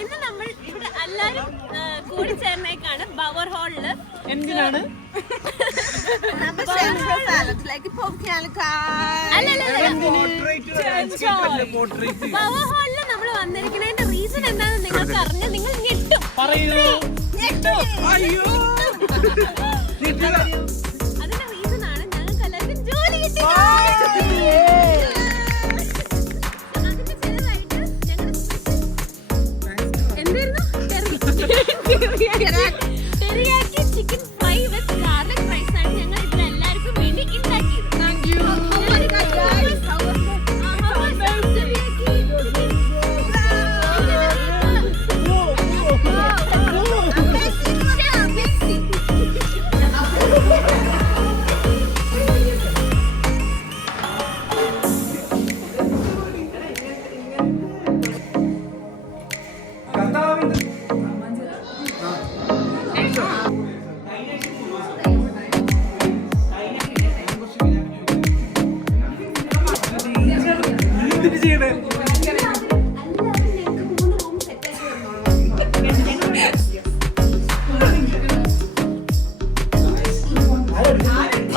ഇന്ന് നമ്മൾ ഇവിടെ എല്ലാരും കൂടി ചേർന്നേക്കാണ് ബവർ ഹാളില്. എന്തിനാണ്? ബവർ ഹാളില് നമ്മൾ വന്നിരിക്കുന്നതിന്റെ റീസൺ എന്താണെന്ന് നിങ്ങൾക്ക് അറിഞ്ഞ നിങ്ങൾ ഞെട്ടും. അതിന്റെ റീസൺ ആണ് ഞങ്ങൾക്ക് എല്ലാവർക്കും ജോലി കിട്ടി. Teriyaki chicken fry with garlic rice ആണ് ഞങ്ങൾ ഇതിൽ എല്ലാവർക്കും വേണ്ടി ഉണ്ടാക്കിയത്.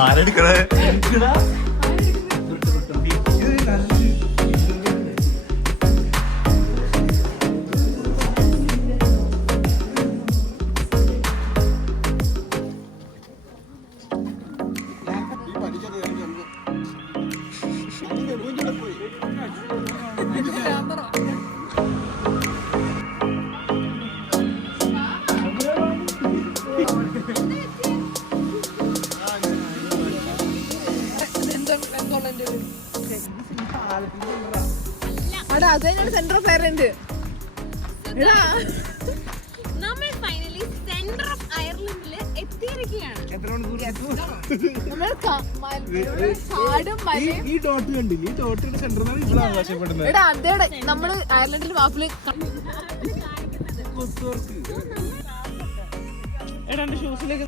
ആരെടുക്കണേ? Centre of Ireland. നമ്മൾ ഫൈനലി സെന്റർ ഓഫ് അയർലൻഡിൽ എത്തിയിരിക്കുകയാണ്. നമ്മള് അയർലൻഡിൽ വാഫില് ഷൂസിലേക്ക്